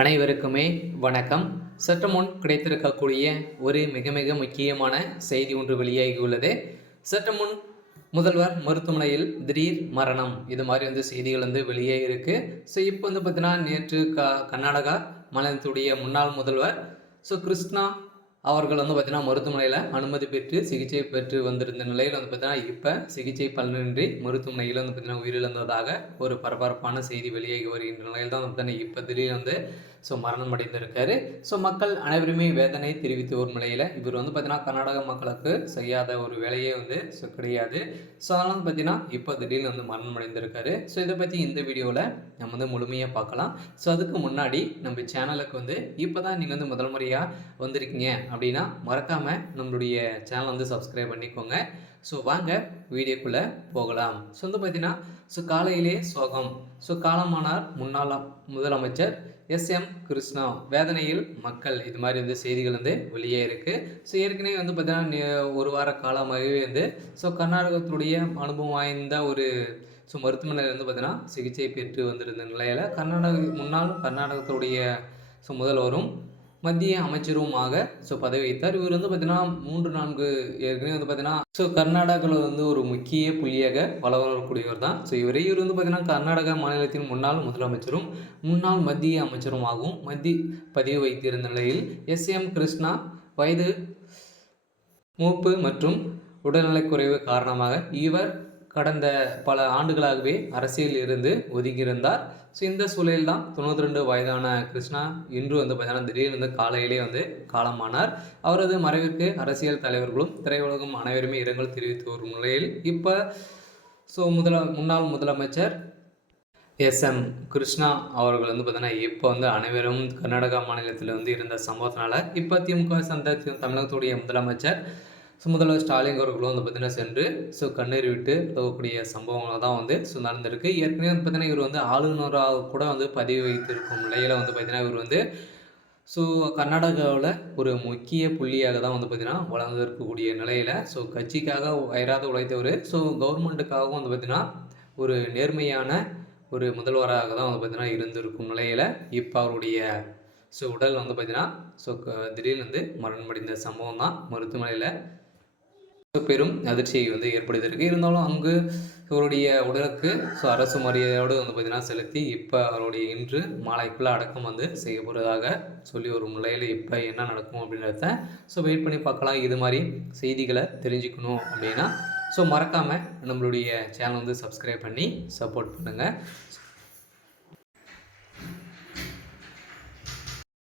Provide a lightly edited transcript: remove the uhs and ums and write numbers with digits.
அனைவருக்குமே வணக்கம். சற்று முன் கிடைத்திருக்கக்கூடிய ஒரு மிக மிக முக்கியமான செய்தி ஒன்று வெளியாகியுள்ளது. சற்று முன் முதல்வர் மருத்துவமனையில் திடீர் மரணம், இது மாதிரி செய்திகள் வெளியே இருக்கு. ஸோ இப்போ பார்த்தீங்கன்னா நேற்று கர்நாடகா மாநிலத்துடைய முன்னாள் முதல்வர் கிருஷ்ணா அவர்கள் பார்த்தீங்கன்னா மருத்துவமனையில் அனுமதி பெற்று சிகிச்சை பெற்று வந்திருந்த நிலையில் பார்த்தீங்கன்னா இப்போ சிகிச்சை பலனின்றி மருத்துவமனையில் பார்த்தீங்கன்னா உயிரிழந்ததாக ஒரு பரபரப்பான செய்தி வெளியாகி வருகின்ற நிலையில் தான் பார்த்தீங்கன்னா இப்போ திடீர்னு மரணம் அடைந்திருக்காரு. மக்கள் அனைவருமே வேதனை தெரிவித்து வரும் நிலையில் இவர் பார்த்தீங்கன்னா கர்நாடக மக்களுக்கு செய்யாத ஒரு வேலையே கிடையாது. அதனால் பார்த்தீங்கன்னா இப்போ திடீர்னு மரணம் அடைந்திருக்காரு. இதை பற்றி இந்த வீடியோவில் நம்ம முழுமையாக பார்க்கலாம். அதுக்கு முன்னாடி நம்ம சேனலுக்கு இப்போ தான் நீங்கள் முதல் முறையாக வந்திருக்கீங்க அப்படின்னா மறக்காமல் நம்மளுடைய சேனலை சப்ஸ்கிரைப் பண்ணிக்கோங்க. வாங்க வீடியோக்குள்ளே போகலாம். பார்த்தீங்கன்னா காலையிலே சோகம். காலமானார் முன்னாள் முதலமைச்சர் எஸ்எம் கிருஷ்ணா, வேதனையில் மக்கள், இது மாதிரி செய்திகள் வெளியே இருக்குது. ஏற்கனவே பார்த்தீங்கன்னா ஒரு வார காலமாகவே கர்நாடகத்துடைய அனுபவம் வாய்ந்த ஒரு மருத்துவமனையில் பார்த்தீங்கன்னா சிகிச்சை பெற்று வந்திருந்த நிலையில் முன்னாள் கர்நாடகத்துடைய முதல்வரும் மத்திய அமைச்சருமாக பதவி வைத்தார். இவர் பார்த்தீங்கன்னா 3-4 ஏற்கனவே பார்த்தீங்கன்னா கர்நாடகாவில் ஒரு முக்கிய புள்ளியாக வளரக்கூடியவர் தான். இவர் பார்த்தீங்கன்னா கர்நாடகா மாநிலத்தின் முன்னாள் முதலமைச்சரும் முன்னாள் மத்திய அமைச்சருமாகவும் பதவி வைத்திருந்த நிலையில் எஸ்எம் கிருஷ்ணா வயது மூப்பு மற்றும் உடல்நலக்குறைவு காரணமாக இவர் கடந்த பல ஆண்டுகளாகவே அரசியலில் இருந்து ஒதுங்கியிருந்தார். இந்த சூழலில் தான் 92 வயதான கிருஷ்ணா இன்று பார்த்தீங்கன்னா திடீர்னு காலையிலே காலமானார். அவரது மறைவிற்கு அரசியல் தலைவர்களும் திரையுலகம் அனைவருமே இரங்கல் தெரிவித்து வரும் நிலையில் இப்போ முன்னாள் முதலமைச்சர் எஸ்எம் கிருஷ்ணா அவர்கள் பார்த்தீங்கன்னா இப்போ அனைவரும் கர்நாடகா மாநிலத்தில் இருந்த சம்பவத்தினால இப்போ திமுக சார்ந்த தமிழகத்துடைய முதலமைச்சர் முதல்வர் ஸ்டாலின் அவர்களும் பார்த்தீங்கன்னா சென்று கண்ணீர் விட்டு போகக்கூடிய சம்பவங்கள் தான் நடந்திருக்கு. ஏற்கனவே பார்த்தீங்கன்னா இவர் ஆளுநராக கூட பதவி வைத்திருக்கும் நிலையில் பார்த்தீங்கன்னா இவர் கர்நாடகாவில் ஒரு முக்கிய புள்ளியாக தான் பார்த்தீங்கன்னா வளர்ந்திருக்கக்கூடிய நிலையில் கட்சிக்காக வயராத உழைத்தவர். கவர்மெண்ட்டுக்காகவும் பார்த்தீங்கன்னா ஒரு நேர்மையான ஒரு முதல்வராக தான் பார்த்தீங்கன்னா இருந்திருக்கும் நிலையில் இப்போ அவருடைய உடல் பார்த்தீங்கன்னா திடீர்னு மரணமடைந்த சம்பவம் தான் மருத்துவமனையில் பெரும் அதிர்ச்சியை ஏற்படுத்தியிருக்கு. இருந்தாலும் அங்கு அவருடைய உடலுக்கு அரசு மரியாதையோடு பார்த்தீங்கன்னா செலுத்தி இப்போ அவருடைய இன்று மாலைக்குள்ளே அடக்கம் செய்ய போகிறதாக சொல்லி வரும் நிலையில் இப்போ என்ன நடக்கும் அப்படின்றத வெயிட் பண்ணி பார்க்கலாம். இது மாதிரி செய்திகளை தெரிஞ்சுக்கணும் அப்படின்னா மறக்காமல் நம்மளுடைய சேனல் சப்ஸ்கிரைப் பண்ணி சப்போர்ட் பண்ணுங்கள்.